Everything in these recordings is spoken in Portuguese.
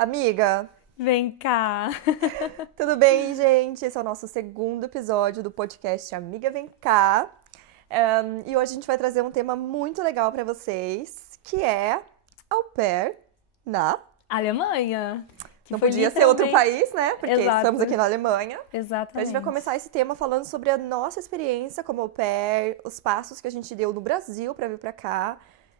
Amiga, Vem cá. tudo bem, gente? Esse é o nosso segundo episódio do podcast Amiga Vem Cá. E hoje a gente vai trazer um tema muito legal pra vocês, que é au pair na... Alemanha. Que Não foi podia ser outro literalmente- país, né? Porque Exato. estamos aqui na Alemanha. Então a Exatamente. gente vai começar esse tema falando sobre a nossa experiência como au pair, os passos que a gente deu no Brasil pra vir pra cá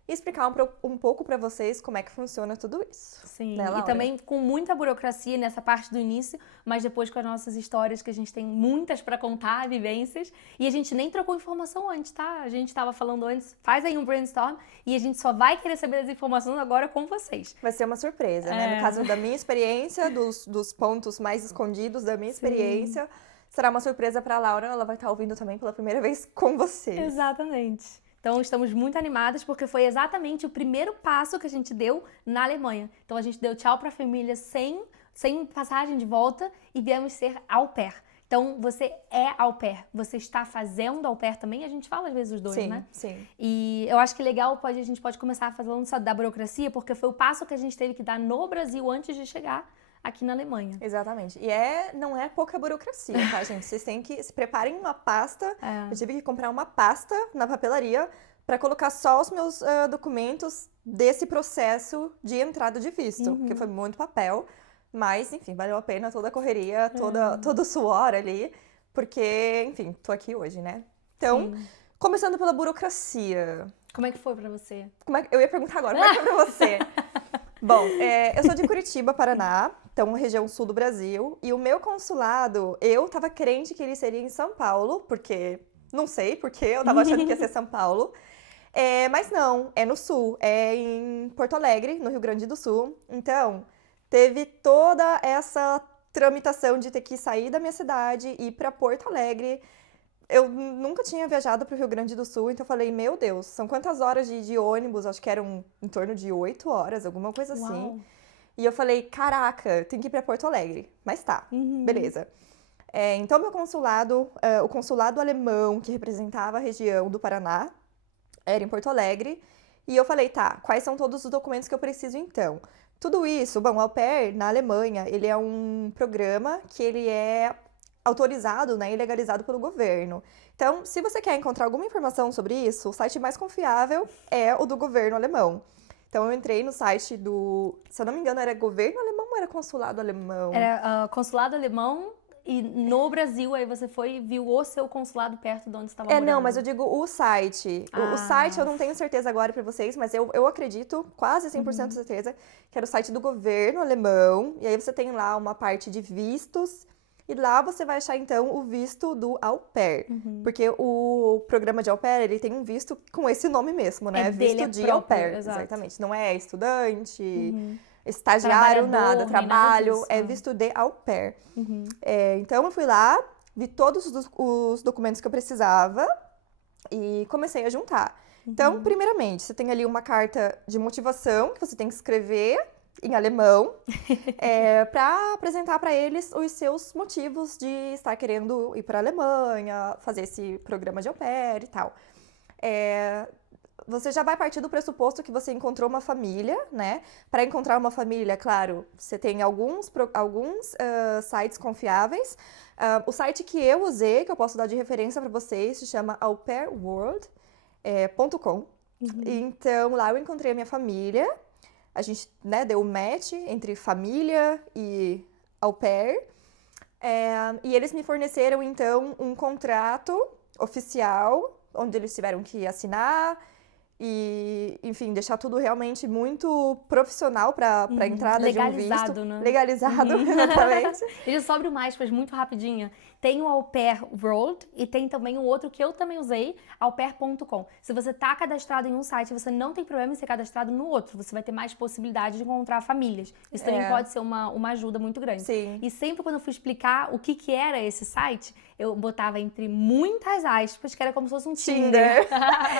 e explicar um pouco pra vocês como é que funciona tudo isso. Sim, Né, e Laura? também com muita burocracia nessa parte do início, mas depois com as nossas histórias, que a gente tem muitas pra contar, vivências, e a gente nem trocou informação antes, tá? A gente tava falando antes, faz aí um brainstorm, e a gente só vai querer saber as informações agora com vocês. Vai ser uma surpresa, né? No É. caso da minha experiência, dos pontos mais escondidos da minha Sim. experiência, será uma surpresa pra Laura. Ela vai estar ouvindo também pela primeira vez com vocês. Exatamente. Então, estamos muito animadas porque foi exatamente o primeiro passo que a gente deu na Alemanha. Então, a gente deu tchau para a família sem passagem de volta e viemos ser au pair. Então, você é au pair. Você está fazendo au pair também. A gente fala às vezes os dois, Sim, né? sim. E eu acho que legal, a gente pode começar falando só da burocracia, porque foi o passo que a gente teve que dar no Brasil antes de chegar aqui na Alemanha. Exatamente. E não é pouca burocracia, tá, gente? Vocês têm que se preparem uma pasta. É. Eu tive que comprar uma pasta na papelaria pra colocar só os meus documentos desse processo de entrada de visto, porque foi muito papel. Mas, enfim, valeu a pena toda a correria, todo o suor ali, porque, enfim, tô aqui hoje, né? Então, Sim. começando pela burocracia. Como é que foi pra você? Eu ia perguntar agora, como é que foi pra você? Bom, eu sou de Curitiba, Paraná, então região sul do Brasil, e o meu consulado, eu tava crente que ele seria em São Paulo, porque, não sei porque, eu tava achando que ia ser São Paulo. Mas não, é no sul, é em Porto Alegre, no Rio Grande do Sul. Então, teve toda essa tramitação de ter que sair da minha cidade e ir pra Porto Alegre. Eu nunca tinha viajado pro Rio Grande do Sul, então eu falei, meu Deus, são quantas horas de ônibus? Acho que eram em torno de 8 horas, alguma coisa assim. Uau. E eu falei, caraca, tem que ir pra Porto Alegre. Mas tá, beleza. Então, meu consulado, o consulado alemão que representava a região do Paraná, era em Porto Alegre. E eu falei, tá, quais são todos os documentos que eu preciso então? Tudo isso, bom, au pair na Alemanha, ele é um programa que ele é autorizado, né, e legalizado pelo governo. Então, se você quer encontrar alguma informação sobre isso, o site mais confiável é o do governo alemão. Então, eu entrei no site se eu não me engano, era governo alemão ou era consulado alemão? Era consulado alemão e no Brasil aí você foi e viu o seu consulado perto de onde estava morando. Não, mas eu digo o site. O site eu não tenho certeza agora pra vocês, mas eu acredito, quase 100% certeza, que era o site do governo alemão. E aí você tem lá uma parte de vistos. E lá você vai achar, então, o visto do au pair. Porque o programa de au pair, ele tem um visto com esse nome mesmo, né? Dele, Visto de au próprio, pair, exato. exatamente. Não é estudante, estagiário, Trabalhador, nada, nem trabalho. nada disso. É visto de au pair. Então, eu fui lá, vi todos os documentos que eu precisava e comecei a juntar. Então, primeiramente, você tem ali uma carta de motivação que você tem que escrever em alemão, para apresentar para eles os seus motivos de estar querendo ir para a Alemanha, fazer esse programa de au pair e tal. Você já vai partir do pressuposto que você encontrou uma família, né? Para encontrar uma família, claro, você tem alguns sites confiáveis. O site que eu usei, que eu posso dar de referência para vocês, se chama aupairworld.com. Então, lá eu encontrei a minha família. A gente, né, deu um match entre família e au pair. E eles me forneceram, então, um contrato oficial, onde eles tiveram que assinar e, enfim, deixar tudo realmente muito profissional para a entrada de um visto. Legalizado, né? Legalizado, exatamente. Ele sobre o mais, faz muito rapidinho. Tem o Au Pair World e tem também o outro que eu também usei, aupair.com. Se você tá cadastrado em um site, você não tem problema em ser cadastrado no outro. Você vai ter mais possibilidade de encontrar famílias. Isso também pode ser uma ajuda muito grande. Sim. E sempre quando eu fui explicar o que era esse site, eu botava entre muitas aspas, que era como se fosse um Tinder.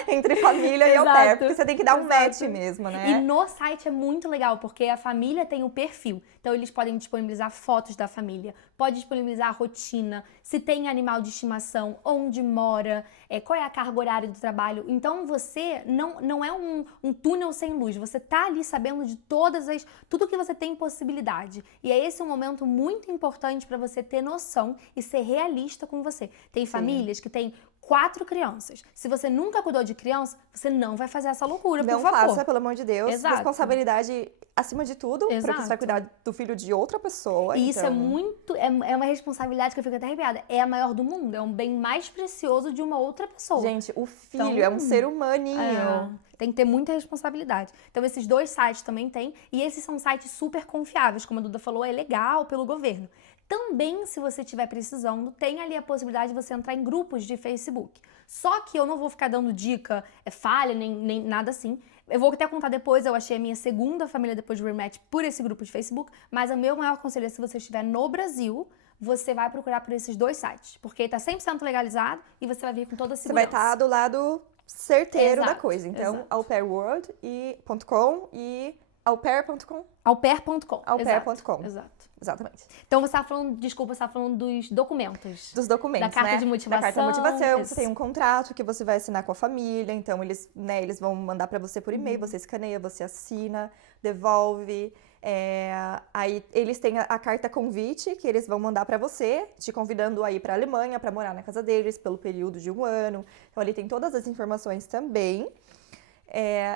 Entre família e au pair, porque você tem que dar um match mesmo, né? E no site é muito legal, porque a família tem o perfil. Então, eles podem disponibilizar fotos da família, pode disponibilizar a rotina, se tem animal de estimação, onde mora, qual é a carga horária do trabalho. Então, você não é um túnel sem luz. Você tá ali sabendo de tudo que você tem possibilidade. E é esse um momento muito importante para você ter noção e ser realista com você. Tem famílias que têm 4 crianças. Se você nunca cuidou de criança, você não vai fazer essa loucura, por Não favor. faça, pelo amor de Deus. Exato. Responsabilidade acima de tudo, porque Exato. você vai cuidar do filho de outra pessoa. E então... isso é muito, é uma responsabilidade que eu fico até arrepiada. É a maior do mundo, é um bem mais precioso de uma outra pessoa. Gente, o filho é um ser humaninho. Tem que ter muita responsabilidade. Então, esses 2 sites também tem. E esses são sites super confiáveis. Como a Duda falou, é legal pelo governo. Também, se você estiver precisando, tem ali a possibilidade de você entrar em grupos de Facebook. Só que eu não vou ficar dando dica, falha, nem nada assim. Eu vou até contar depois, eu achei a minha segunda família depois do Rematch por esse grupo de Facebook. Mas o meu maior conselho é, se você estiver no Brasil, você vai procurar por esses 2 sites. Porque tá 100% legalizado e você vai vir com toda a segurança. Você vai estar do lado certeiro da coisa. Então, exato. aupairworld.com e aupair.com. Aupair.com. Aupair.com. Exato. Exatamente. Então, você estava falando, desculpa, você estava falando dos documentos. Dos documentos, da carta né? de motivação. Da carta de motivação, Isso. você tem um contrato que você vai assinar com a família, então eles vão mandar pra você por e-mail, você escaneia, você assina, devolve. Aí eles têm a carta convite que eles vão mandar pra você, te convidando a ir pra Alemanha pra morar na casa deles pelo período de 1 ano. Então ali tem todas as informações também.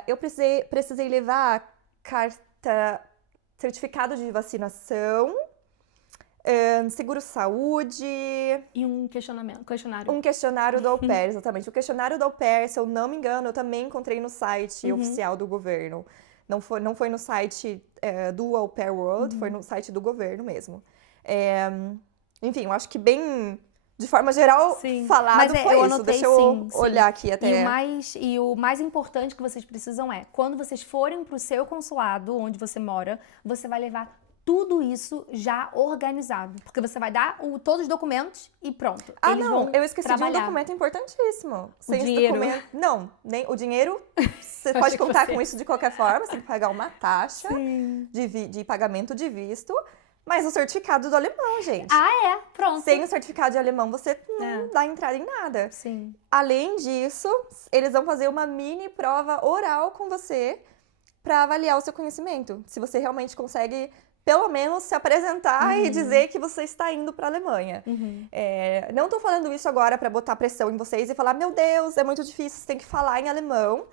Eu precisei levar certificado de vacinação, seguro-saúde... E um questionário. Um questionário do Au Pair, exatamente. O questionário do Au Pair, se eu não me engano, eu também encontrei no site oficial do governo. Não foi no site do Au Pair World, foi no site do governo mesmo. Enfim, eu acho que bem... De forma geral, falado mas foi eu isso. Anotei, Deixa eu olhar aqui até... E o mais importante que vocês precisam quando vocês forem pro seu consulado, onde você mora, você vai levar tudo isso já organizado. Porque você vai dar todos os documentos e pronto. Eles vão eu esqueci trabalhar. de um documento importantíssimo. Sem esse dinheiro. documento... Não, nem o dinheiro, você pode contar com isso de qualquer forma, você tem que pagar uma taxa de pagamento de visto. Mas o certificado do alemão, gente. Pronto. Sem o certificado de alemão, você não dá entrada em nada. Sim. Além disso, eles vão fazer uma mini prova oral com você para avaliar o seu conhecimento. Se você realmente consegue, pelo menos, se apresentar e dizer que você está indo para a Alemanha. Não tô falando isso agora para botar pressão em vocês e falar, meu Deus, é muito difícil, você tem que falar em alemão.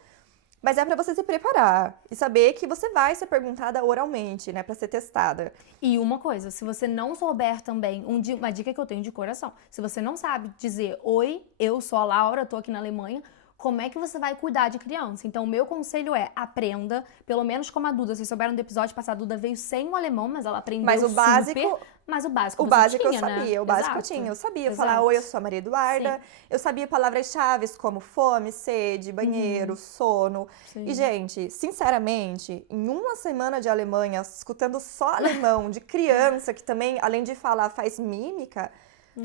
Mas é pra você se preparar e saber que você vai ser perguntada oralmente, né? Pra ser testada. E uma coisa, se você não souber também, uma dica que eu tenho de coração, se você não sabe dizer, oi, eu sou a Laura, tô aqui na Alemanha, como é que você vai cuidar de criança? Então, o meu conselho é, aprenda, pelo menos como a Duda. Vocês souberam do episódio passado, a Duda veio sem o alemão, mas ela aprendeu mas o básico, super. Mas o básico eu sabia, né? o básico eu tinha. Eu sabia falar, oi, eu sou a Maria Eduarda. Eu sabia palavras-chave como fome, sede, banheiro, sono. E, gente, sinceramente, em 1 semana de Alemanha, escutando só alemão de criança, que também, além de falar, faz mímica...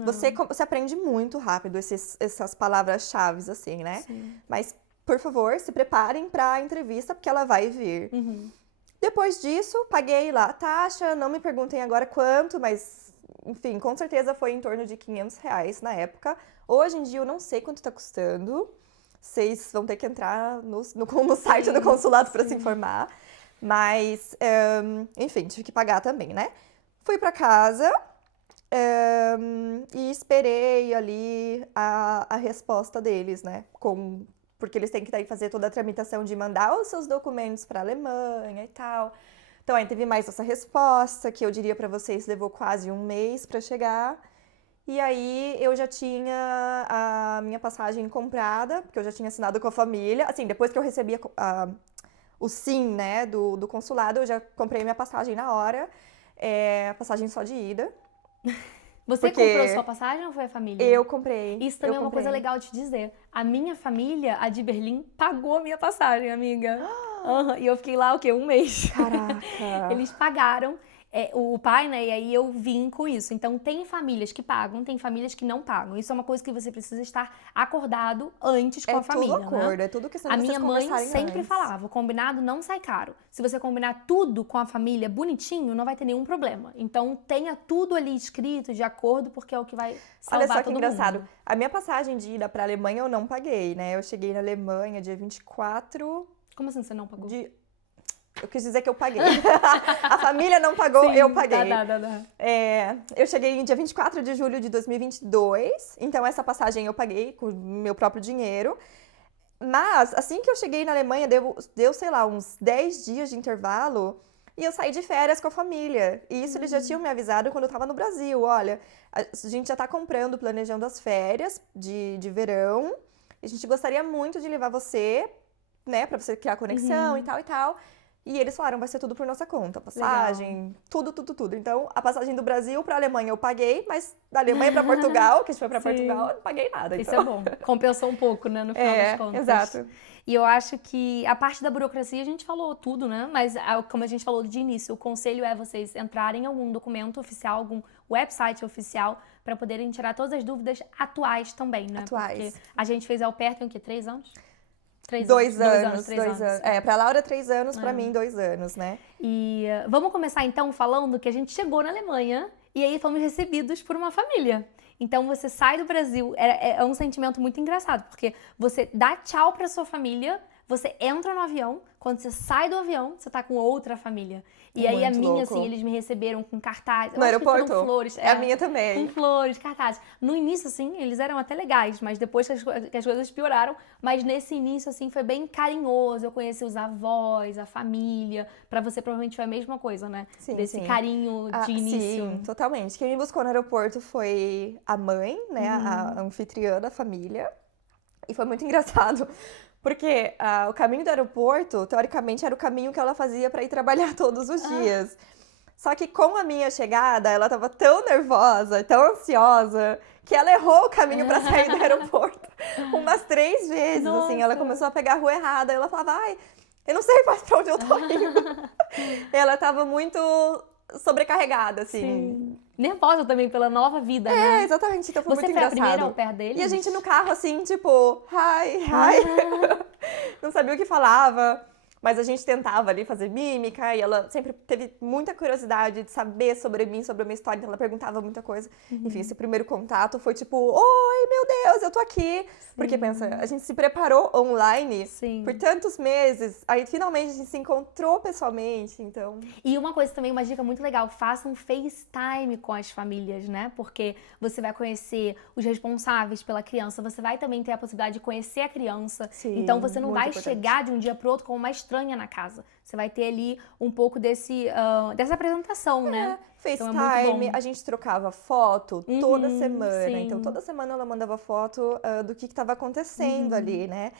Você aprende muito rápido essas palavras-chave, assim, né? Mas, por favor, se preparem pra entrevista, porque ela vai vir. Depois disso, paguei lá a taxa, não me perguntem agora quanto, mas, enfim, com certeza foi em torno de R$500 na época. Hoje em dia, eu não sei quanto tá custando. Vocês vão ter que entrar no site do consulado pra se informar. Mas, enfim, tive que pagar também, né? Fui pra casa... e esperei ali a resposta deles, né? Porque eles têm que daí fazer toda a tramitação de mandar os seus documentos para a Alemanha e tal. Então aí teve mais essa resposta, que eu diria para vocês levou quase 1 mês para chegar. E aí eu já tinha a minha passagem comprada, porque eu já tinha assinado com a família. Assim, depois que eu recebi o sim, né, do consulado, eu já comprei minha passagem na hora. Passagem só de ida. Você comprou sua passagem ou foi a família? Eu comprei. Isso também é uma coisa legal de dizer. A minha família, a de Berlim, pagou a minha passagem, amiga. E eu fiquei lá, 1 mês. Caraca! Eles pagaram. o pai, né? E aí eu vim com isso. Então, tem famílias que pagam, tem famílias que não pagam. Isso é uma coisa que você precisa estar acordado antes com a família, tudo acordo, né? é tudo questão A de vocês minha mãe conversarem sempre antes. falava, o combinado não sai caro. Se você combinar tudo com a família bonitinho, não vai ter nenhum problema. Então, tenha tudo ali escrito, de acordo, porque é o que vai salvar Olha só que todo engraçado. mundo. A minha passagem de ida pra Alemanha eu não paguei, né? Eu cheguei na Alemanha dia 24 Como assim você não pagou? de... Eu quis dizer que eu paguei. A família não pagou, eu paguei. Tá. Eu cheguei em dia 24 de julho de 2022, então essa passagem eu paguei com meu próprio dinheiro. Mas, assim que eu cheguei na Alemanha, deu, sei lá, uns 10 dias de intervalo, e eu saí de férias com a família. E isso eles já tinham me avisado quando eu tava no Brasil. Olha, a gente já tá comprando, planejando as férias de verão. A gente gostaria muito de levar você, né, pra você criar conexão e tal e tal. E eles falaram, vai ser tudo por nossa conta. Passagem, tudo. Então, a passagem do Brasil pra Alemanha eu paguei, mas da Alemanha pra Portugal, que a gente foi pra Sim. Portugal, eu não paguei nada. Isso Então. é bom. Compensou um pouco, né, no final das contas. Exato. E eu acho que a parte da burocracia a gente falou tudo, né? Mas como a gente falou de início, o conselho é vocês entrarem em algum documento oficial, algum website oficial, para poderem tirar todas as dúvidas atuais também, né? Atuais. Porque a gente fez au pair tem o quê? 3 anos? 2 anos. Três anos. Pra Laura, 3 anos, pra mim, 2 anos, né? E vamos começar então falando que a gente chegou na Alemanha e aí fomos recebidos por uma família. Então você sai do Brasil, é um sentimento muito engraçado, porque você dá tchau pra sua família, você entra no avião, quando você sai do avião, você tá com outra família. E aí a Muito minha, louco. assim, eles me receberam com cartazes. No aeroporto? Com flores. A minha também. Com flores, cartazes. No início, assim, eles eram até legais, mas depois que as coisas pioraram. Mas nesse início, assim, foi bem carinhoso. Eu conheci os avós, a família. Pra você, provavelmente, foi a mesma coisa, né? Sim, Desse sim. carinho de início. Sim, totalmente. Quem me buscou no aeroporto foi a mãe, né? A anfitriã da família. E foi muito engraçado. Porque o caminho do aeroporto, teoricamente, era o caminho que ela fazia pra ir trabalhar todos os dias. Só que com a minha chegada, ela tava tão nervosa, tão ansiosa, que ela errou o caminho pra sair do aeroporto umas 3 vezes, assim. Ela começou a pegar a rua errada, ela falava, ai, eu não sei mais pra onde eu tô indo. Ela tava muito sobrecarregada, assim. Sim. Nervosa também pela nova vida, né? Exatamente, então foi Você muito foi a engraçado. primeira au pair deles? E a gente no carro, assim, tipo, hi. Não sabia o que falava, mas a gente tentava ali fazer mímica, e ela sempre teve muita curiosidade de saber sobre mim, sobre a minha história, então ela perguntava muita coisa. Enfim, esse primeiro contato foi tipo, oi, meu Deus, eu tô aqui. Porque pensa, a gente se preparou online por tantos meses, aí finalmente a gente se encontrou pessoalmente, então... E uma coisa também, uma dica muito legal, faça um FaceTime com as famílias, né? Porque você vai conhecer os responsáveis pela criança, você vai também ter a possibilidade de conhecer a criança. Sim, então você não muito vai importante. chegar de um dia pro outro como uma estranha na casa. Você vai ter ali um pouco dessa apresentação, né? FaceTime, Então é muito bom. a gente trocava foto toda semana. sim. Então, toda semana ela mandava foto do que estava acontecendo ali, né?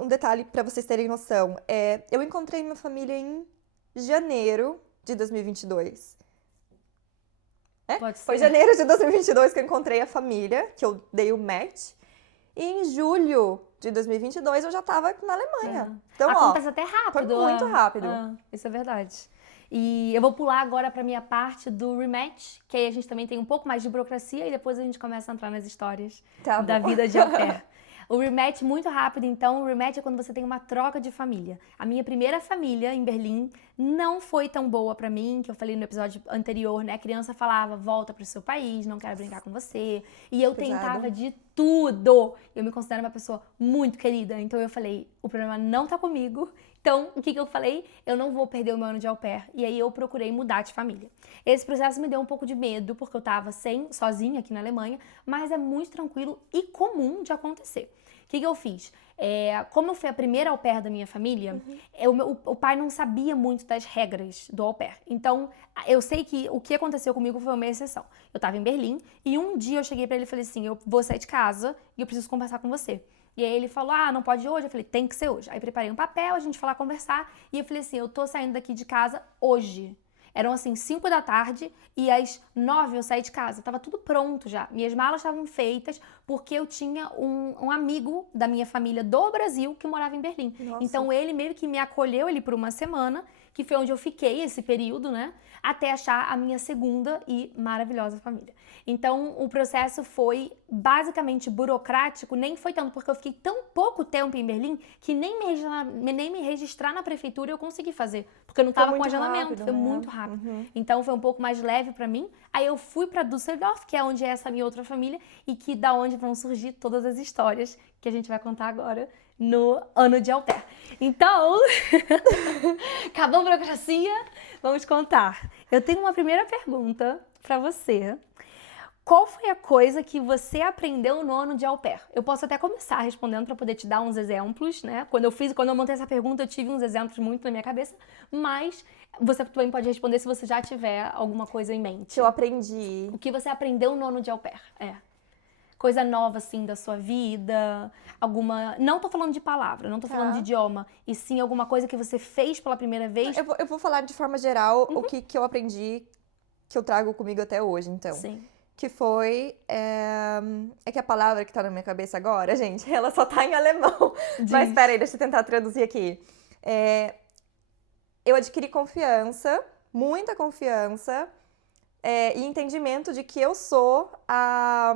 Um detalhe para vocês terem noção. Eu encontrei minha família em janeiro de 2022. Pode ser. Foi janeiro de 2022 que eu encontrei a família, que eu dei o match. E em julho de 2022 eu já tava na Alemanha. Então, acontece até rápido. foi muito rápido. Isso é verdade. E eu vou pular agora pra minha parte do rematch, que aí a gente também tem um pouco mais de burocracia e depois a gente começa a entrar nas histórias da vida de au pair. O rematch, muito rápido, então, o rematch é quando você tem uma troca de família. A minha primeira família em Berlim não foi tão boa pra mim, que eu falei no episódio anterior, né? A criança falava, volta pro seu país, não quero brincar com você. E eu tentava de tudo. Eu me considero uma pessoa muito querida, então eu falei, o problema não tá comigo. Então, o que eu falei? Eu não vou perder o meu ano de au pair. E aí eu procurei mudar de família. Esse processo me deu um pouco de medo, porque eu tava sozinha aqui na Alemanha, mas é muito tranquilo e comum de acontecer. O que eu fiz? Como eu fui a primeira au pair da minha família, o pai não sabia muito das regras do au pair. Então, eu sei que o que aconteceu comigo foi uma exceção. Eu tava em Berlim e um dia eu cheguei pra ele e falei assim, eu vou sair de casa e eu preciso conversar com você. E aí ele falou, não pode hoje? Eu falei, tem que ser hoje. Aí preparei um papel, a gente foi lá conversar e eu falei assim, eu tô saindo daqui de casa hoje. Eram assim, 5 da tarde e às 9 eu saí de casa. Tava tudo pronto já. Minhas malas estavam feitas porque eu tinha um amigo da minha família do Brasil que morava em Berlim. Nossa. Então ele meio que me acolheu ali por uma semana que foi onde eu fiquei esse período, né? Até achar a minha segunda e maravilhosa família. Então, o processo foi basicamente burocrático, nem foi tanto porque eu fiquei tão pouco tempo em Berlim que nem me registrar na prefeitura eu consegui fazer, porque eu não estava com agendamento, rápido, foi né? muito rápido. Então, foi um pouco mais leve pra mim. Aí eu fui pra Düsseldorf, que é onde é essa minha outra família e que da onde vão surgir todas as histórias que a gente vai contar agora no ano de au pair. Então, acabou a burocracia, vamos contar. Eu tenho uma primeira pergunta pra você. Qual foi a coisa que você aprendeu no ano de au pair? Eu posso até começar respondendo para poder te dar uns exemplos, né? Quando eu montei essa pergunta, eu tive uns exemplos muito na minha cabeça, mas você também pode responder se você já tiver alguma coisa em mente. Eu aprendi. O que você aprendeu no ano de au pair? Coisa nova, assim, da sua vida, alguma... Não tô falando de palavra, não tô falando de idioma, e sim alguma coisa que você fez pela primeira vez. Eu vou falar de forma geral o que eu aprendi, que eu trago comigo até hoje, então. Sim. Que foi... É que a palavra que tá na minha cabeça agora, gente, ela só tá em alemão. Mas peraí, deixa eu tentar traduzir aqui. Eu adquiri confiança, muita confiança, e entendimento de que eu sou a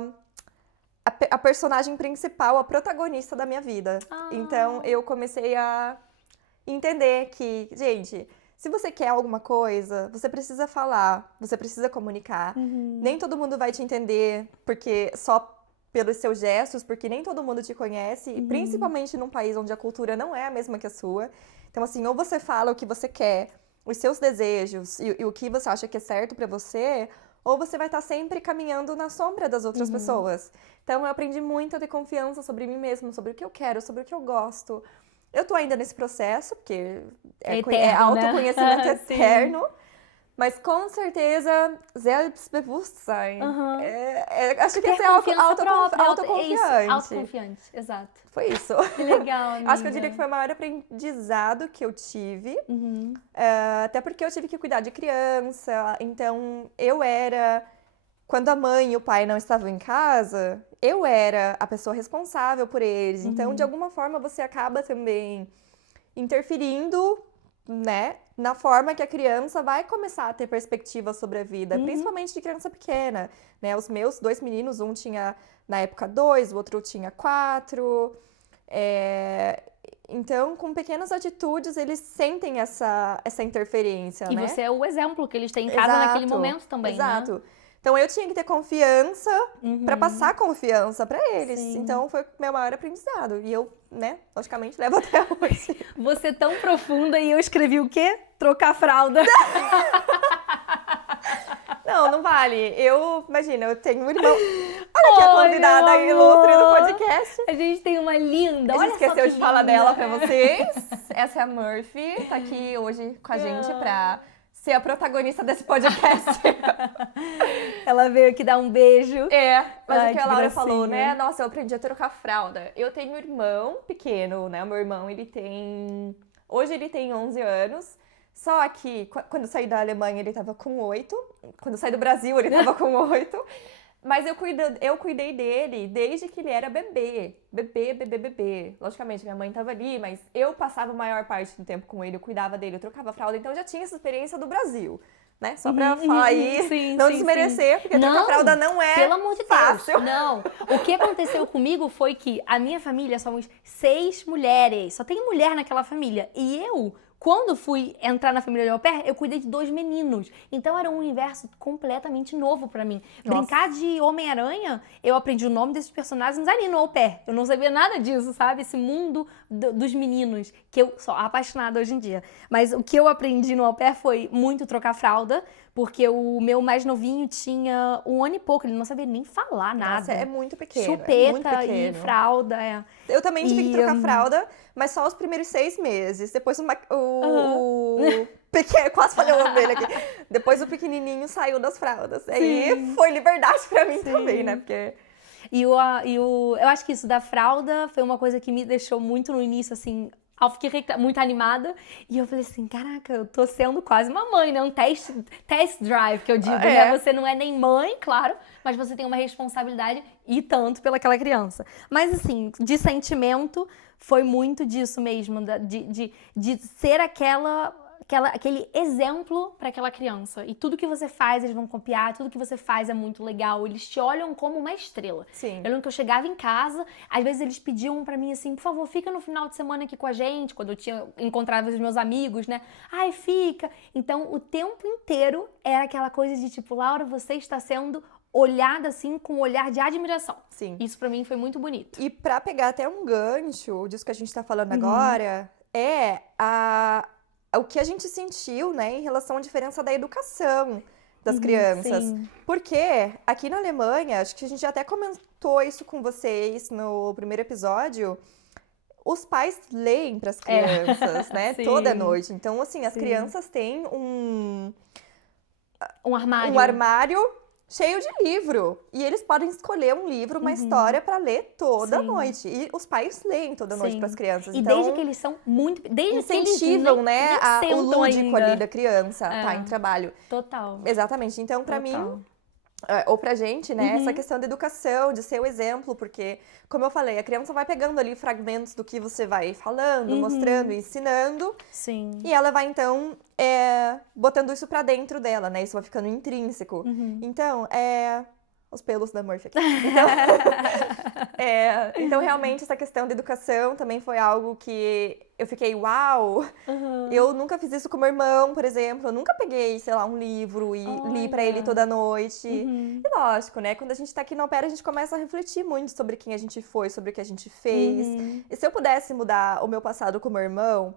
personagem principal, a protagonista da minha vida. Então, eu comecei a entender que, gente, se você quer alguma coisa, você precisa falar, você precisa comunicar. Nem todo mundo vai te entender porque só pelos seus gestos, porque nem todo mundo te conhece, e principalmente num país onde a cultura não é a mesma que a sua. Então, assim, ou você fala o que você quer, os seus desejos e o que você acha que é certo pra você, ou você vai estar sempre caminhando na sombra das outras pessoas. Então, eu aprendi muito a ter confiança sobre mim mesma, sobre o que eu quero, sobre o que eu gosto. Eu tô ainda nesse processo, porque é autoconhecimento eterno. Mas com certeza, Selbstbewusstsein. Acho que é autoconfiante. Autoconfiante, exato. Foi isso. Que legal, amiga. Acho que eu diria que foi o maior aprendizado que eu tive. Até porque eu tive que cuidar de criança. Então, quando a mãe e o pai não estavam em casa, eu era a pessoa responsável por eles. Então, de alguma forma, você acaba também interferindo, né, na forma que a criança vai começar a ter perspectiva sobre a vida, principalmente de criança pequena, né? Os meus 2 meninos, um tinha, na época, 2, o outro tinha 4. Então, com pequenas atitudes, eles sentem essa interferência, né? E você é o exemplo que eles têm em casa naquele momento também, Exato. né? Então, eu tinha que ter confiança pra passar confiança pra eles. Sim. Então, foi o meu maior aprendizado. E eu, né, logicamente, levo até hoje. Você tão profunda e eu escrevi o quê? Trocar fralda. Não vale. Imagina, eu tenho um irmão. Olha aqui a convidada ilustre do podcast. A gente tem uma linda. A gente esqueceu de falar dela pra vocês. vocês. Essa é a Murphy, tá aqui hoje com a gente pra ser a protagonista desse podcast. Ela veio aqui dar um beijo. Mas Ai, o que a que Laura gracinha. falou, né? Nossa, eu aprendi a trocar fralda. Eu tenho um irmão pequeno, né? O meu irmão, hoje ele tem 11 anos. Só que quando eu saí da Alemanha, ele tava com 8. Quando eu saí do Brasil, ele tava com 8. Mas eu cuidei dele desde que ele era bebê. Bebê. Logicamente, minha mãe tava ali, mas eu passava a maior parte do tempo com ele, eu cuidava dele, eu trocava fralda. Então, eu já tinha essa experiência do Brasil, né? Só pra falar aí, não desmerecer, porque trocar fralda não é pelo amor de fácil. Deus, não. O que aconteceu comigo foi que a minha família somos 6 mulheres. Só tem mulher naquela família. E eu... Quando fui entrar na família de au pair, eu cuidei de 2 meninos. Então era um universo completamente novo pra mim. Nossa. Brincar de Homem-Aranha, eu aprendi o nome desses personagens ali no au pair. Eu não sabia nada disso, sabe? Esse mundo dos meninos, que eu sou apaixonada hoje em dia. Mas o que eu aprendi no au pair foi muito trocar fralda, porque o meu mais novinho tinha 1 ano e pouco, ele não sabia nem falar nada. Nossa, é muito pequeno. Chupeta muito pequeno. e fralda, Eu também tive que trocar fralda, mas só os primeiros 6 meses. Depois pequeno, quase falei o nome dele aqui. Depois o pequenininho saiu das fraldas. Aí foi liberdade pra mim também, né? Porque... eu acho que isso da fralda foi uma coisa que me deixou muito no início, assim... Eu fiquei muito animada e eu falei assim, caraca, eu tô sendo quase uma mãe, né? Um test drive, que eu digo, né? Você não é nem mãe, claro, mas você tem uma responsabilidade e tanto pelaquela criança. Mas assim, de sentimento, foi muito disso mesmo, de ser aquela aquele exemplo para aquela criança. E tudo que você faz, eles vão copiar, tudo que você faz é muito legal. Eles te olham como uma estrela. Sim. Eu lembro que eu chegava em casa, às vezes eles pediam pra mim assim, por favor, fica no final de semana aqui com a gente, quando eu tinha encontrado os meus amigos, né? Ai, fica. Então, o tempo inteiro era aquela coisa de tipo, Laura, você está sendo olhada assim com um olhar de admiração. Sim. Isso pra mim foi muito bonito. E pra pegar até um gancho disso que a gente tá falando agora, o que a gente sentiu, né, em relação à diferença da educação das crianças. Sim. Porque aqui na Alemanha, acho que a gente até comentou isso com vocês no primeiro episódio, os pais leem para as crianças, né, Sim. toda noite. Então, assim, as Sim. crianças têm um armário. armário cheio de livro. E eles podem escolher um livro, uma história para ler toda Sim. noite. E os pais leem toda noite Sim. para as crianças. E então, desde que eles são muito... Desde que eles incentivam, né, nem o sentam lúdico ainda. ali da criança, tá em trabalho. Total. Exatamente. Então, pra mim, ou pra gente, né, essa questão da educação, de ser o exemplo, porque, como eu falei, a criança vai pegando ali fragmentos do que você vai falando, mostrando, ensinando, Sim. e ela vai, então, botando isso pra dentro dela, né, isso vai ficando intrínseco. Então, os pelos da Murphy aqui. Então, realmente, essa questão da educação também foi algo que eu fiquei, uau! Eu nunca fiz isso com meu irmão, por exemplo. Eu nunca peguei, sei lá, um livro e li pra ele toda noite. E lógico, né? Quando a gente tá aqui na Au Pair, a gente começa a refletir muito sobre quem a gente foi, sobre o que a gente fez. E se eu pudesse mudar o meu passado com meu irmão,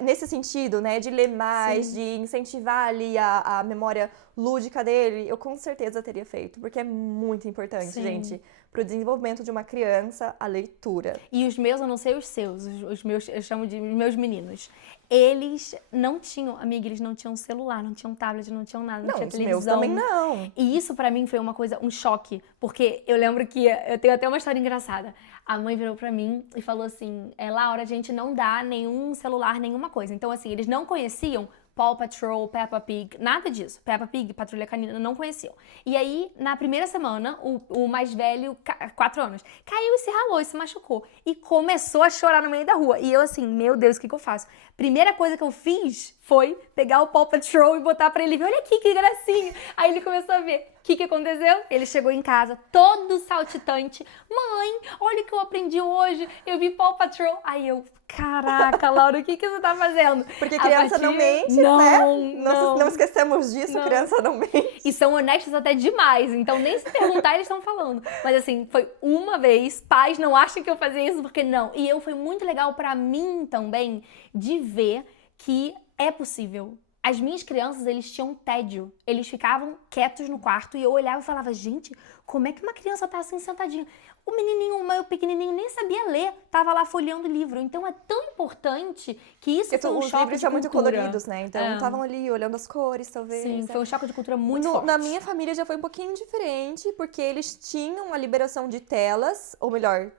nesse sentido, né, de ler mais, de incentivar ali a memória lúdica dele, eu com certeza teria feito, porque é muito importante, gente, pro desenvolvimento de uma criança, a leitura. E os meus, eu não sei os seus, os meus, eu chamo de meus meninos. Eles não tinham, amiga, eles não tinham celular, não tinham tablet, não tinham nada, não tinha televisão. Os meus também não. E isso pra mim foi uma coisa, um choque, porque eu lembro que, eu tenho até uma história engraçada. A mãe virou pra mim e falou assim, Laura, a gente não dá nenhum celular, nenhuma coisa. Então assim, eles não conheciam Paw Patrol, Peppa Pig, nada disso. Peppa Pig, Patrulha Canina, não conheciam. E aí, na primeira semana, o mais velho, 4 anos, caiu e se ralou e se machucou. E começou a chorar no meio da rua. E eu assim, meu Deus, o que eu faço? Primeira coisa que eu fiz foi pegar o Paw Patrol e botar pra ele ver, olha aqui, que gracinha. Aí ele começou a ver. O que aconteceu? Ele chegou em casa, todo saltitante. Mãe, olha o que eu aprendi hoje. Eu vi Paw Patrol. Aí eu, caraca, Laura, o que você tá fazendo? Porque criança não mente, não, né? Não. Não esquecemos disso, criança não mente. E são honestos até demais, então nem se perguntar eles estão falando. Mas assim, foi uma vez, pais não acham que eu fazia isso porque não. E foi muito legal pra mim também de ver que é possível. As minhas crianças, eles tinham tédio. Eles ficavam quietos no quarto e eu olhava e falava, gente, como é que uma criança tá assim sentadinha? O menininho, o meu pequenininho, nem sabia ler, tava lá folheando o livro. Então é tão importante que isso foi um choque de cultura. Os livros são muito coloridos, né? Então estavam ali olhando as cores, talvez. Sim, foi um choque de cultura muito forte. Na minha família já foi um pouquinho diferente, porque eles tinham a liberação de telas, ou melhor,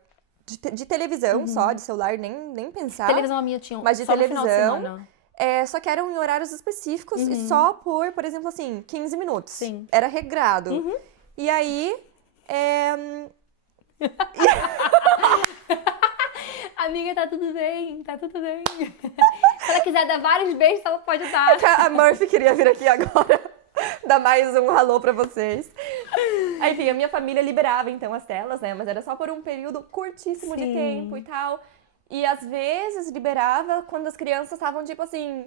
de televisão só, de celular, nem pensar. Televisão a minha tinha, mas de só televisão. no final de semana. Só que eram em horários específicos e só por exemplo, assim, 15 minutos. Sim. Era regrado. E aí... Amiga, tá tudo bem, tá tudo bem. Se ela quiser dar vários beijos, ela pode dar. A Murphy queria vir aqui agora dar mais um alô pra vocês. Aí, enfim, a minha família liberava, então, as telas, né? Mas era só por um período curtíssimo de tempo e tal. E às vezes liberava quando as crianças estavam tipo assim,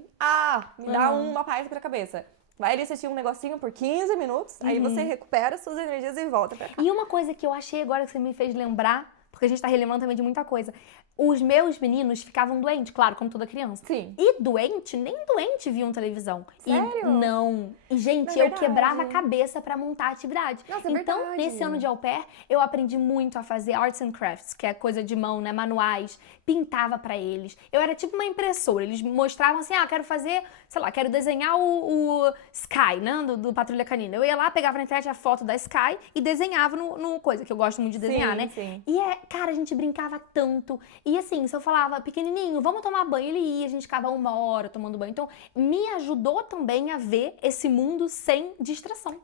me dá uma paz pra cabeça. Vai ali assistir um negocinho por 15 minutos, aí você recupera suas energias e volta pra cá. E uma coisa que eu achei agora que você me fez lembrar, porque a gente tá relembrando também de muita coisa. Os meus meninos ficavam doentes, claro, como toda criança. Sim. E doente, nem doente viam televisão. Sério? E não. E, gente, eu quebrava a cabeça pra montar a atividade. Nossa, é então, verdade. nesse ano de au pair, eu aprendi muito a fazer arts and crafts, que é coisa de mão, né? Manuais. Pintava pra eles. Eu era tipo uma impressora. Eles mostravam assim, quero fazer, sei lá, quero desenhar o Sky, né? Do Patrulha Canina. Eu ia lá, pegava na internet a foto da Sky e desenhava no coisa, que eu gosto muito de desenhar, né? Sim. E cara, a gente brincava tanto. E assim, se eu falava, pequenininho, vamos tomar banho, ele ia, a gente ficava 1 hora tomando banho. Então, me ajudou também a ver esse mundo sem distração.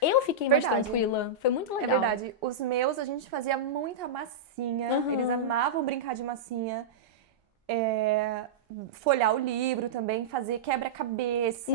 Eu fiquei mais tranquila. Foi muito legal. É verdade. Os meus, a gente fazia muita massinha. Eles amavam brincar de massinha. folhear o livro também, fazer quebra-cabeça,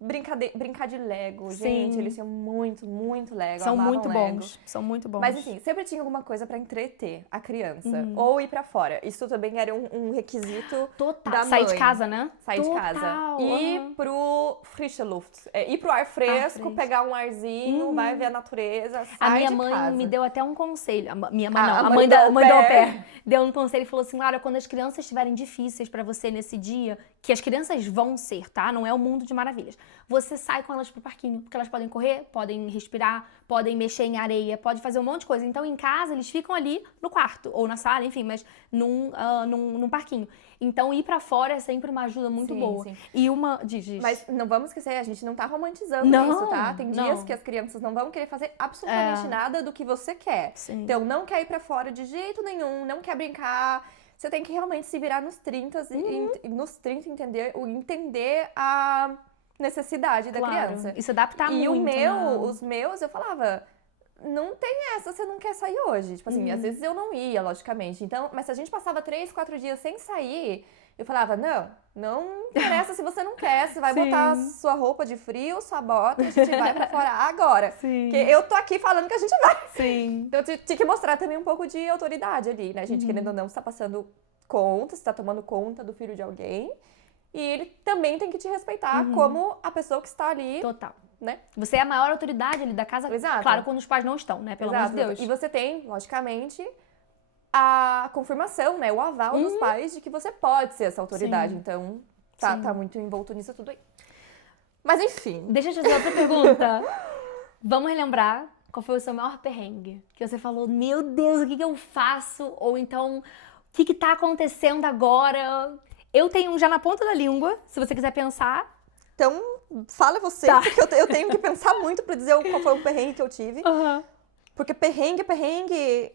brincar de Lego. Sim. Gente, eles são muito, muito Lego. São amavam muito Lego. bons. São muito bons. Mas assim, sempre tinha alguma coisa pra entreter a criança. Ou ir pra fora. Isso também era um requisito Total. da Sair mãe. de casa, né? Sair de casa. Ir pro frische Luft. Ir pro ar fresco, pegar um arzinho, vai ver a natureza, sai A minha de mãe casa. me deu até um conselho. Minha mãe Ah, não, a a mãe do mãe do au au pair. pair. Deu um conselho e falou assim, Lara, quando as crianças estiverem difíceis pra você nesse dia, que as crianças vão ser, tá? Não é um mundo de maravilhas. Você sai com elas pro parquinho, porque elas podem correr, podem respirar, podem mexer em areia, pode fazer um monte de coisa. Então, em casa, eles ficam ali no quarto, ou na sala, enfim, mas num parquinho. Então, ir pra fora é sempre uma ajuda muito Sim, boa. sim. E uma... Diz. Mas não vamos esquecer, a gente não tá romantizando Não, isso, tá? Tem dias não. que as crianças não vão querer fazer absolutamente nada do que você quer. Sim. Então, não quer ir pra fora de jeito nenhum, não quer brincar. Você tem que realmente se virar nos 30 e nos 30 entender a necessidade da criança. E se adaptar E muito, os meus, eu falava, não tem essa, você não quer sair hoje. Tipo assim, às vezes eu não ia, logicamente. Então, mas se a gente passava 3, 4 dias sem sair, eu falava, não interessa se você não quer, você vai botar sua roupa de frio, sua bota, a gente vai pra fora agora. Sim. Porque eu tô aqui falando que a gente vai. Sim. Então, eu tinha que mostrar também um pouco de autoridade ali, né? A gente, querendo ou não, está passando conta, está tomando conta do filho de alguém. E ele também tem que te respeitar como a pessoa que está ali, Total. né? Você é a maior autoridade ali da casa. Exato. Claro, quando os pais não estão, né? Pelo amor de Deus. E você tem, logicamente, a confirmação, né? O aval dos pais de que você pode ser essa autoridade. Sim. Então, tá muito envolto nisso tudo aí. Mas enfim. Deixa eu te fazer outra pergunta. Vamos relembrar qual foi o seu maior perrengue? Que você falou, meu Deus, o que eu faço? Ou então, o que tá acontecendo agora? Eu tenho um já na ponta da língua, se você quiser pensar. Então, fala você, porque eu tenho que pensar muito pra dizer qual foi o perrengue que eu tive. Porque perrengue...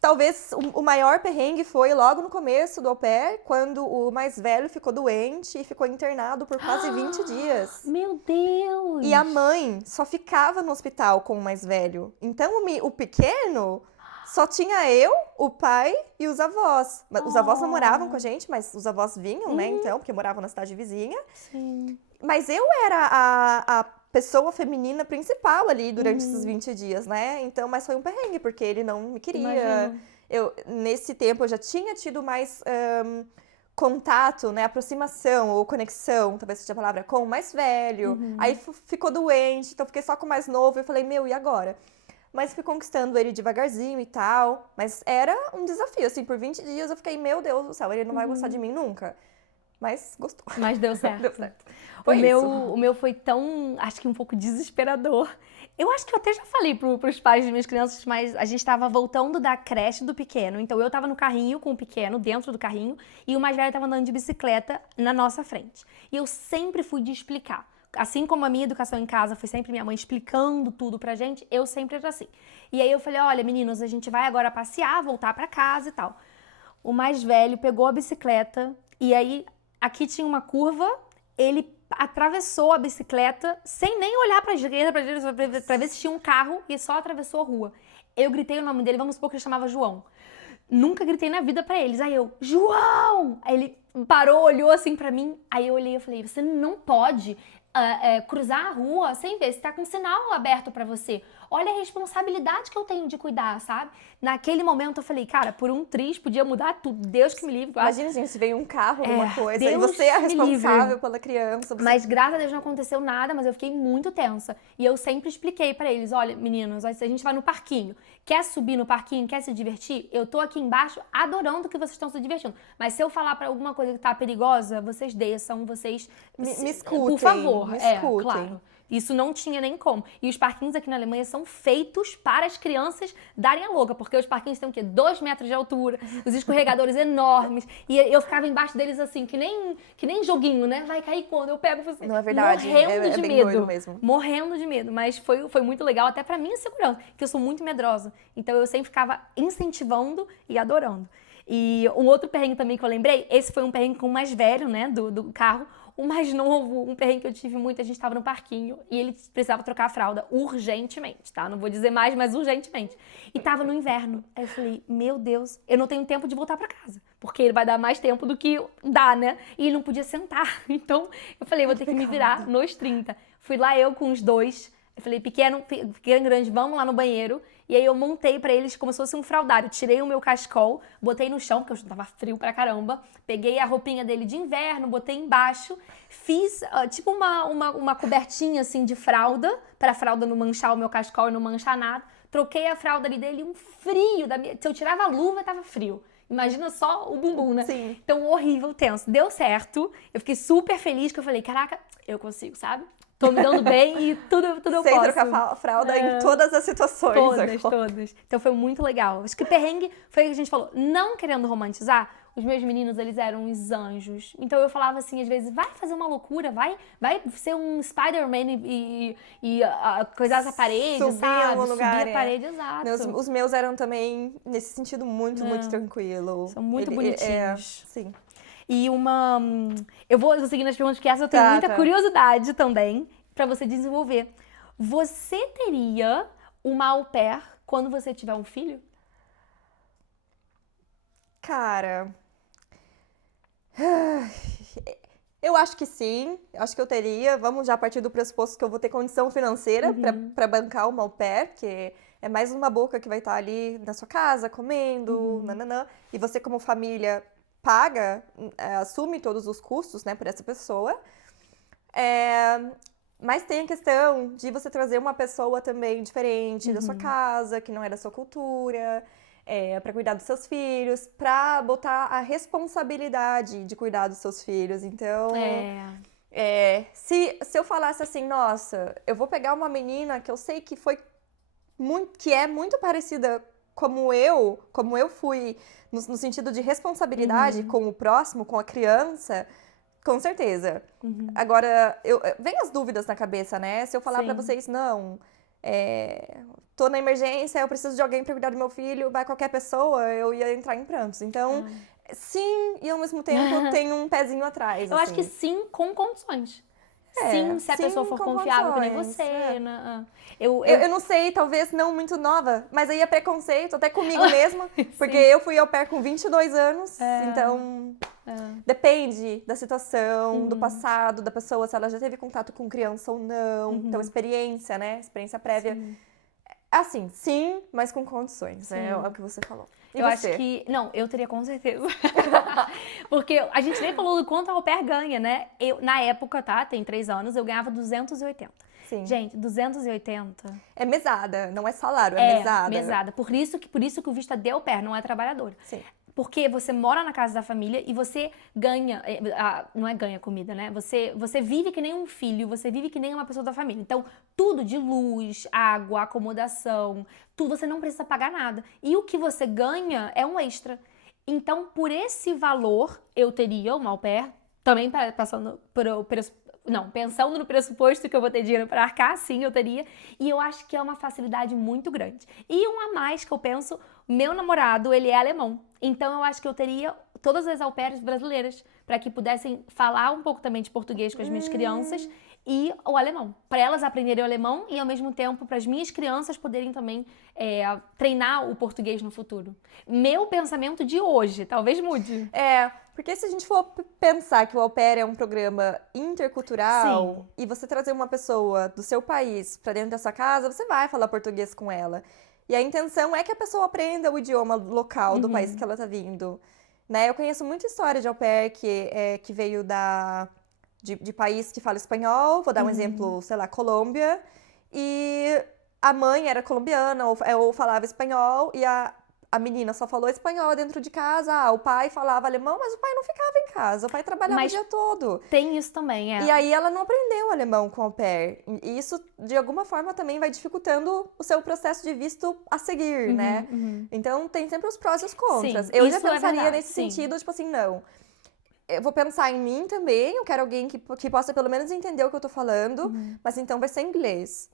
Talvez o maior perrengue foi logo no começo do au pair, quando o mais velho ficou doente e ficou internado por quase 20 dias. Meu Deus! E a mãe só ficava no hospital com o mais velho. Então, o pequeno só tinha eu, o pai e os avós. Os avós não moravam com a gente, mas os avós vinham, né, então, porque moravam na cidade vizinha. Sim. Mas eu era a pessoa feminina principal ali durante esses 20 dias, né? Então, mas foi um perrengue, porque ele não me queria. Nesse tempo, eu já tinha tido mais contato, né? Aproximação ou conexão, talvez seja a palavra, com o mais velho. Aí ficou doente, então fiquei só com o mais novo. Eu falei, e agora? Mas fui conquistando ele devagarzinho e tal. Mas era um desafio, assim, por 20 dias eu fiquei, meu Deus do céu, ele não vai gostar de mim nunca. Mas gostou. Mas deu certo. Deu certo. O meu foi tão, acho que um pouco desesperador. Eu acho que eu até já falei pros pais das minhas crianças, mas a gente tava voltando da creche do pequeno. Então eu tava no carrinho com o pequeno, dentro do carrinho, e o mais velho tava andando de bicicleta na nossa frente. E eu sempre fui de explicar. Assim como a minha educação em casa foi sempre minha mãe explicando tudo pra gente, eu sempre era assim. E aí eu falei, olha, meninos, a gente vai agora passear, voltar pra casa e tal. O mais velho pegou a bicicleta e aí aqui tinha uma curva, ele atravessou a bicicleta sem nem olhar pra direita, pra ver se tinha um carro e só atravessou a rua. Eu gritei o nome dele, vamos supor que ele chamava João. Nunca gritei na vida pra eles. Aí eu, João! Aí ele parou, olhou assim pra mim. Aí eu olhei e falei, você não pode cruzar a rua sem ver se tá com sinal aberto pra você. Olha a responsabilidade que eu tenho de cuidar, sabe? Naquele momento eu falei, cara, por um triz podia mudar tudo. Deus que me livre. Imagina, gente, se veio um carro, alguma coisa, e Deus você é me responsável livre. pela criança. Mas graças a Deus não aconteceu nada, mas eu fiquei muito tensa. E eu sempre expliquei pra eles, olha, meninos, a gente vai no parquinho. Quer subir no parquinho, quer se divertir? Eu tô aqui embaixo adorando que vocês estão se divertindo. Mas se eu falar pra alguma coisa que tá perigosa, vocês desçam, vocês... Me escutem. Por favor, me escutem. claro. Isso não tinha nem como. E os parquinhos aqui na Alemanha são feitos para as crianças darem a louca, porque os parquinhos têm o quê? 2 metros de altura, os escorregadores enormes, e eu ficava embaixo deles assim, que nem joguinho, né? Vai cair quando? Eu pego assim, Não é verdade, morrendo de bem medo. doido mesmo. Morrendo de medo, mas foi muito legal, até pra minha segurança, que eu sou muito medrosa. Então eu sempre ficava incentivando e adorando. E um outro perrengue também que eu lembrei, esse foi um perrengue com o mais velho, né, do carro. O mais novo, um perrengue que eu tive muito, a gente tava no parquinho e ele precisava trocar a fralda urgentemente, tá? Não vou dizer mais, mas urgentemente. E tava no inverno. Aí eu falei, meu Deus, eu não tenho tempo de voltar pra casa. Porque ele vai dar mais tempo do que dá, né? E ele não podia sentar. Então, eu falei, vou ter que me virar nos 30. Fui lá eu com os dois. Eu falei, pequeno, grande, vamos lá no banheiro. E aí eu montei pra eles como se fosse um fraldário. Tirei o meu cachecol, botei no chão, porque eu tava frio pra caramba. Peguei a roupinha dele de inverno, botei embaixo. Fiz tipo uma cobertinha assim de fralda, pra fralda não manchar o meu cachecol e não manchar nada. Troquei a fralda ali dele, um frio. Se eu tirava a luva, tava frio. Imagina só o bumbum, né? Sim. Então, horrível, tenso. Deu certo. Eu fiquei super feliz, que eu falei, caraca, eu consigo, sabe? Tô me dando bem e tudo eu posso. Sem trocar fralda em todas as situações. Todas. Então foi muito legal. Acho que perrengue foi o que a gente falou. Não querendo romantizar, os meus meninos, eles eram uns anjos. Então eu falava assim, às vezes, vai fazer uma loucura, vai ser um Spider-Man e coisar as paredes, Subir sabe? em algum lugar, Subir a parede, exato. Os meus eram também, nesse sentido, muito tranquilo. São muito bonitinhos. Sim. E eu vou seguindo as perguntas, porque essa eu tenho muita curiosidade também pra você desenvolver. Você teria uma au pair quando você tiver um filho? Cara, eu acho que sim. Acho que eu teria. Vamos já partir do pressuposto que eu vou ter condição financeira pra bancar uma au pair, que é mais uma boca que vai estar ali na sua casa, comendo, nananã. E você, como família, paga, assume todos os custos, né, por essa pessoa. Mas tem a questão de você trazer uma pessoa também diferente da sua casa, que não é da sua cultura, pra cuidar dos seus filhos, pra botar a responsabilidade de cuidar dos seus filhos. Então, se eu falasse assim, nossa, eu vou pegar uma menina que eu sei que é muito parecida como eu fui, no sentido de responsabilidade com o próximo, com a criança, com certeza. Agora, vem as dúvidas na cabeça, né? Se eu falar pra vocês, não, tô na emergência, eu preciso de alguém pra cuidar do meu filho, vai qualquer pessoa, eu ia entrar em prantos. Então, sim, e ao mesmo tempo tem um pezinho atrás. Eu acho que sim, com condições. Sim, se a pessoa for confiável que nem você. Né? Eu não sei, talvez não muito nova, mas aí é preconceito, até comigo mesma, porque eu fui au pair com 22 anos, então depende da situação, do passado da pessoa, se ela já teve contato com criança ou não, então experiência, né, experiência prévia. Assim, sim, mas com condições, é o que você falou. E eu você? acho que... Não, eu teria com certeza. Porque a gente nem falou do quanto a au pair ganha, né? Na época, tá? Tem 3 anos, eu ganhava 280. Sim. Gente, 280... É mesada, não é salário, é mesada. Mesada. Por isso que o visto é de au pair, não é trabalhador. Sim. Porque você mora na casa da família e você ganha, não é ganha comida, né? Você vive que nem um filho, você vive que nem uma pessoa da família. Então, tudo de luz, água, acomodação, tudo, você não precisa pagar nada. E o que você ganha é um extra. Então, por esse valor, eu teria uma au pair, também pensando no pressuposto que eu vou ter dinheiro para arcar, sim, eu teria. E eu acho que é uma facilidade muito grande. E um a mais que eu penso, meu namorado, ele é alemão. Então eu acho que eu teria todas as au pairs brasileiras para que pudessem falar um pouco também de português com as minhas crianças e o alemão. Para elas aprenderem o alemão e ao mesmo tempo para as minhas crianças poderem também treinar o português no futuro. Meu pensamento de hoje, talvez mude. Porque se a gente for pensar que o au pair é um programa intercultural e você trazer uma pessoa do seu país pra dentro da sua casa, você vai falar português com ela. E a intenção é que a pessoa aprenda o idioma local do país que ela tá vindo. Né? Eu conheço muita história de au pair que veio de país que fala espanhol, vou dar um exemplo, sei lá, Colômbia, e a mãe era colombiana ou falava espanhol, e a menina só falou espanhol dentro de casa, o pai falava alemão, mas o pai não ficava em casa, o pai trabalhava o dia todo. Tem isso também, E aí ela não aprendeu alemão com au pair. E isso, de alguma forma, também vai dificultando o seu processo de visto a seguir, né? Então, tem sempre os prós e os contras. Sim, Eu já pensaria nesse sentido, tipo assim, não. Eu vou pensar em mim também, eu quero alguém que possa pelo menos entender o que eu tô falando, mas então vai ser em inglês,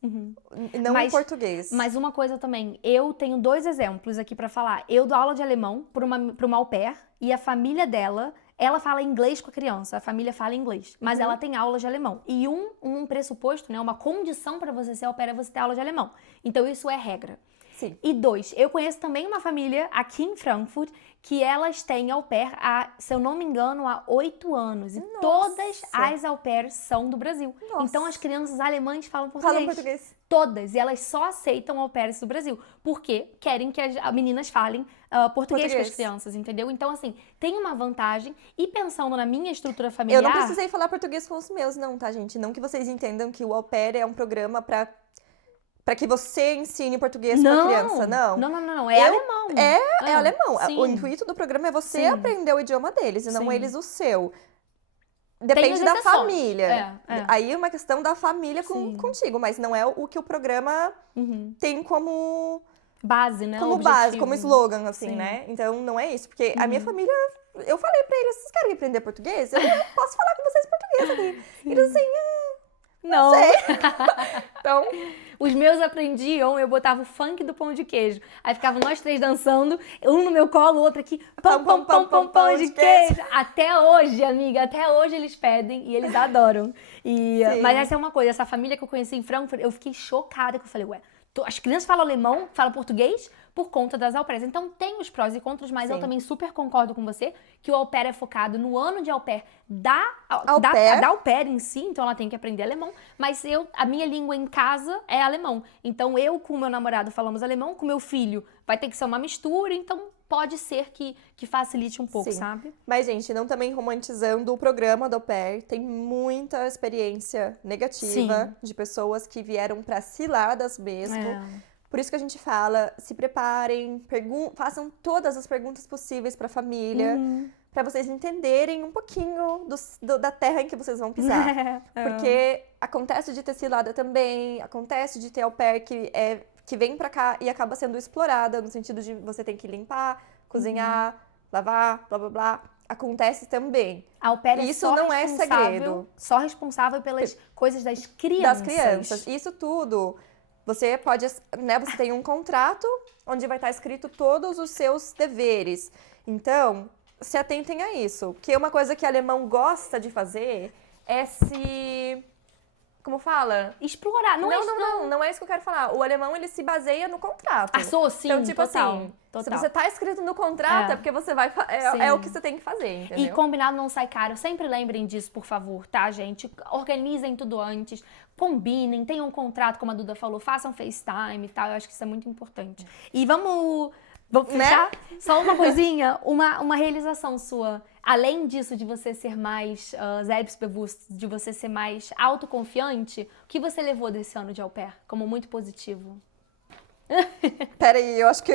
e não em português. Mas uma coisa também, eu tenho 2 exemplos aqui pra falar. Eu dou aula de alemão pra uma au pair, e a família dela ela fala inglês com a criança, a família fala inglês, mas ela tem aula de alemão. E um pressuposto, né, uma condição para você ser au pair é você ter aula de alemão. Então isso é regra. Sim. E 2, eu conheço também uma família aqui em Frankfurt que elas têm au pair há, se eu não me engano, há 8 anos. E Nossa. todas as au pairs são do Brasil. Nossa. Então as crianças alemãs falam português. Falam português. Todas. E elas só aceitam au pairs do Brasil. Porque querem que as meninas falem português com as crianças, entendeu? Então, assim, tem uma vantagem. E pensando na minha estrutura familiar... Eu não precisei falar português com os meus, não, tá, gente? Não que vocês entendam que o au pair é um programa pra que você ensine português pra criança, não. Não. É alemão. É alemão. Sim. O intuito do programa é você Sim. aprender o idioma deles, e não Sim. eles o seu. Tem Depende as da exceções. família. Aí é uma questão da família Sim. contigo, mas não é o que o programa tem como base, né? como Objetivo. base, como slogan, assim, Sim. né? Então, não é isso. Porque a minha família, eu falei pra eles, vocês querem aprender português? Eu posso falar com vocês português aqui. Eles assim, Não. sei. Então, Os meus aprendiam, eu botava o funk do pão de queijo. Aí ficavam nós três dançando, um no meu colo, o outro aqui, pão de queijo. Até hoje, amiga, até hoje eles pedem e eles adoram. Mas essa é uma coisa, essa família que eu conheci em Frankfurt, eu fiquei chocada, que eu falei, ué, as crianças falam alemão, falam português por conta das au pairs. Então tem os prós e contras, mas eu também super concordo com você que o au pair é focado no ano de au pair da au pair em si, então ela tem que aprender alemão, mas a minha língua em casa é alemão. Então eu com o meu namorado falamos alemão, com meu filho vai ter que ser uma mistura, então pode ser que facilite um pouco, sabe? Mas, gente, não também romantizando o programa do au pair, tem muita experiência negativa de pessoas que vieram pra ciladas mesmo. Por isso que a gente fala, se preparem, façam todas as perguntas possíveis pra família, pra vocês entenderem um pouquinho da terra em que vocês vão pisar. Porque acontece de ter cilada também, acontece de ter au pair que vem pra cá e acaba sendo explorada, no sentido de você tem que limpar, cozinhar, lavar, blá blá blá. Acontece também. A au pair Isso não é segredo. Só responsável pelas coisas das crianças. Das crianças. Isso tudo. Você pode, né, você tem um contrato onde vai estar escrito todos os seus deveres. Então, se atentem a isso. Porque uma coisa que o alemão gosta de fazer é como fala? Explorar. Não é isso que eu quero falar. O alemão, ele se baseia no contrato. Sim, então, tipo total, assim, total. se você tá escrito no contrato, é porque você vai... É o que você tem que fazer, entendeu? E combinado não sai caro. Sempre lembrem disso, por favor, tá, gente? Organizem tudo antes. Combinem, tenham um contrato, como a Duda falou. Façam FaceTime e tal. Eu acho que isso é muito importante. E vamos fechar? Né? Só uma coisinha. Uma realização sua. Além disso, de você ser mais selbstbewusst, de você ser mais autoconfiante, o que você levou desse ano de au pair como muito positivo? Peraí, eu acho que...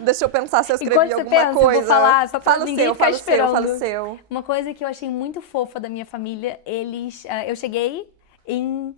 Deixa eu pensar se eu escrevi Enquanto alguma você pensa, coisa. Eu vou falar, só pra fala ninguém seu, ficar esperando. Fala o seu. Uma coisa que eu achei muito fofa da minha família, eu cheguei em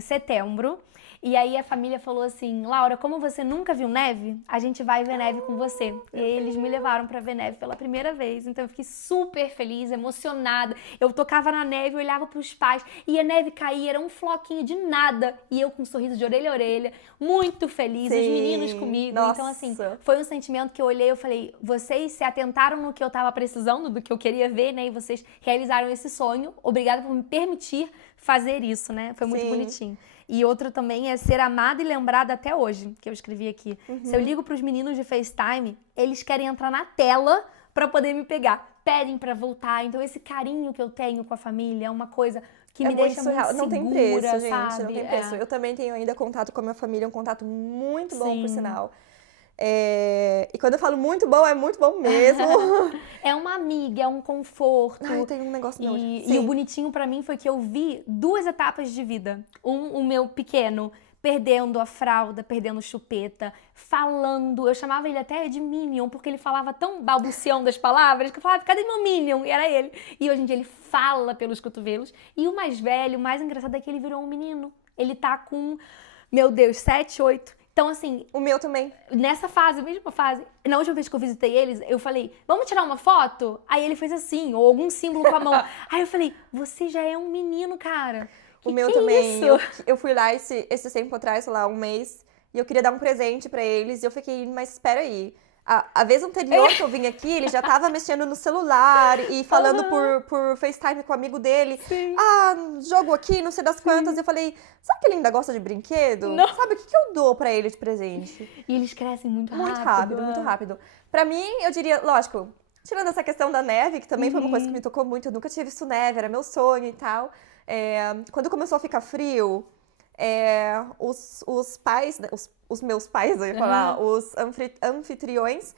setembro. E aí a família falou assim, Laura, como você nunca viu neve, a gente vai ver neve com você. E aí eles me levaram pra ver neve pela primeira vez. Então eu fiquei super feliz, emocionada. Eu tocava na neve, olhava pros pais e a neve caía, era um floquinho de nada. E eu com um sorriso de orelha a orelha, muito feliz, os meninos comigo. Nossa. Então assim, foi um sentimento que eu olhei e falei, vocês se atentaram no que eu tava precisando, do que eu queria ver, né? E vocês realizaram esse sonho. Obrigada por me permitir fazer isso, né? Foi muito bonitinho. E outro também é ser amada e lembrada até hoje, que eu escrevi aqui. Se eu ligo pros meninos de FaceTime, eles querem entrar na tela pra poder me pegar. Pedem pra voltar. Então esse carinho que eu tenho com a família é uma coisa que me deixa muito segura, não tem preço, gente, sabe? não tem preço. Eu também tenho ainda contato com a minha família, um contato muito bom, por sinal. E quando eu falo muito bom, é muito bom mesmo. É uma amiga, é um conforto. Ai, tem um negócio meu. E o bonitinho pra mim foi que eu vi 2 etapas de vida. O meu pequeno perdendo a fralda, perdendo chupeta, falando. Eu chamava ele até de Minion, porque ele falava tão balbuciando as palavras, que eu falava, cadê meu Minion? E era ele. E hoje em dia ele fala pelos cotovelos. E o mais velho, o mais engraçado é que ele virou um menino. Ele tá com, 7, 8. Então, assim... O meu também. Nessa fase, mesma fase, na última vez que eu visitei eles, eu falei, vamos tirar uma foto? Aí ele fez assim, ou algum símbolo com a mão. Aí eu falei, você já é um menino, cara. O meu também. Eu fui lá esse tempo atrás, sei lá, um mês, e eu queria dar um presente pra eles, e eu fiquei, mas espera aí. A vez anterior que eu vim aqui, ele já tava mexendo no celular e falando por FaceTime com o amigo dele. Sim. Ah, jogo aqui, não sei das quantas. Eu falei, sabe que ele ainda gosta de brinquedo? Não. Sabe, o que eu dou pra ele de presente? E eles crescem muito rápido. Muito rápido, muito rápido. Pra mim, eu diria, lógico, tirando essa questão da neve, que também foi uma coisa que me tocou muito, eu nunca tinha visto neve, era meu sonho e tal. Quando começou a ficar frio, os pais, né, os meus pais, eu ia falar, os anfitriões,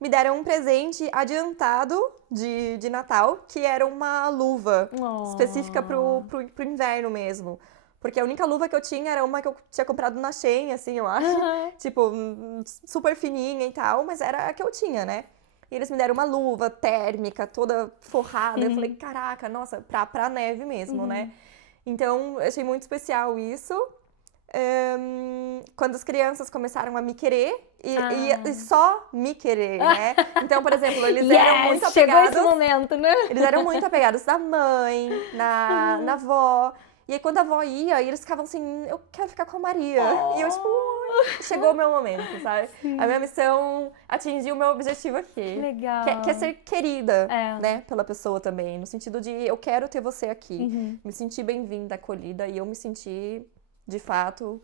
me deram um presente adiantado de Natal, que era uma luva específica pro inverno mesmo. Porque a única luva que eu tinha era uma que eu tinha comprado na Shein, assim, eu acho. Tipo, super fininha e tal, mas era a que eu tinha, né? E eles me deram uma luva térmica, toda forrada. Eu falei, caraca, nossa, pra neve mesmo, né? Então, eu achei muito especial isso. Quando as crianças começaram a me querer e só me querer, né? Então, por exemplo, eles eram muito apegados. Chegou esse momento, né? Eles eram muito apegados na mãe, na avó. E aí, quando a avó ia, eles ficavam assim, eu quero ficar com a Maria. E eu, tipo, chegou o meu momento, sabe? A minha missão atingiu o meu objetivo aqui. Legal. Que é ser querida, né, pela pessoa também. No sentido de, eu quero ter você aqui. Me senti bem-vinda, acolhida. E eu me senti, de fato...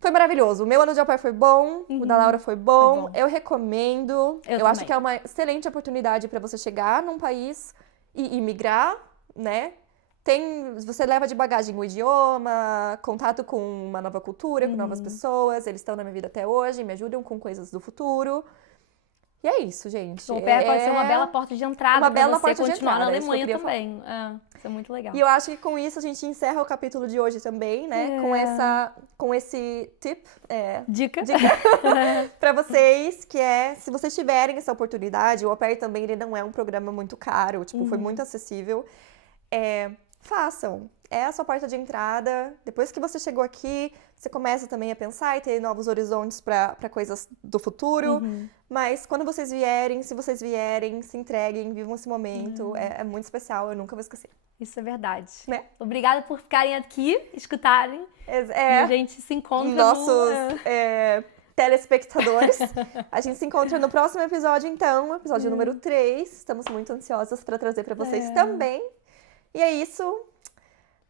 Foi maravilhoso. O meu ano de au pair foi bom, o da Laura foi bom. Eu recomendo. Eu acho que é uma excelente oportunidade para você chegar num país e imigrar, né? Você leva de bagagem o idioma, contato com uma nova cultura, com novas pessoas. Eles estão na minha vida até hoje, me ajudam com coisas do futuro. E é isso, gente. O au pair pode ser uma bela porta de entrada para você continuar na Alemanha também. Isso é muito legal. E eu acho que com isso a gente encerra o capítulo de hoje também, né? Com esse tip, dica para vocês, que é, se vocês tiverem essa oportunidade, o au pair também ele não é um programa muito caro, tipo, foi muito acessível. Façam. É a sua porta de entrada. Depois que você chegou aqui, você começa também a pensar e ter novos horizontes para coisas do futuro. Mas quando vocês vierem, se vocês vierem, se entreguem, vivam esse momento. É muito especial, eu nunca vou esquecer. Isso é verdade. Né? Obrigada por ficarem aqui, escutarem. E a gente se encontra nossos telespectadores. A gente se encontra no próximo episódio, então. Episódio número 3. Estamos muito ansiosas para trazer para vocês também. E é isso.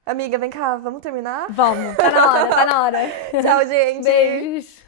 Amiga, vem cá, vamos terminar? Vamos, tá na hora. Tchau, gente. Beijos.